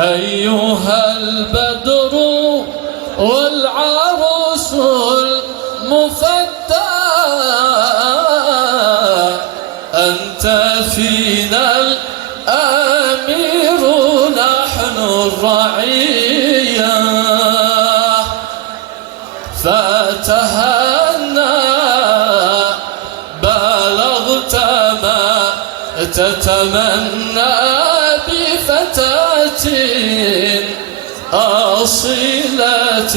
أيها البدر والعروس المفتى، أنت فينا الأمير نحن الرعية، فتهنى بلغت ما تتمنى بفتاة أصيلة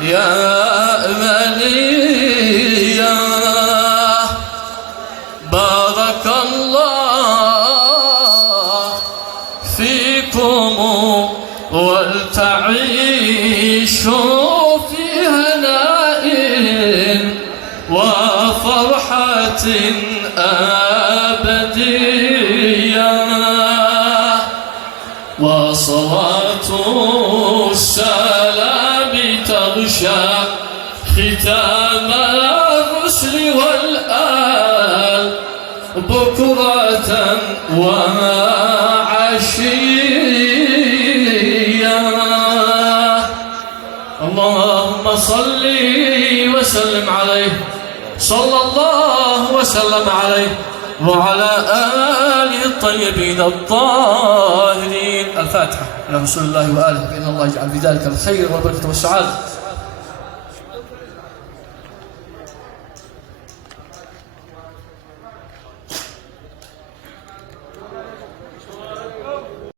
يا منية. بارك الله فيكم ولتعيشوا في هناء وفرحة أبدية، وصلاة السلام تغشى ختام الرسل والآل بكرة وعشيا. اللهم صل وسلم عليه، صلى الله وسلم عليه وعلى آله الطيبين الطاهرين. الفاتحة إلى رسول الله وآله، بإذن الله يجعل في ذلك الخير والبركة والسعادة.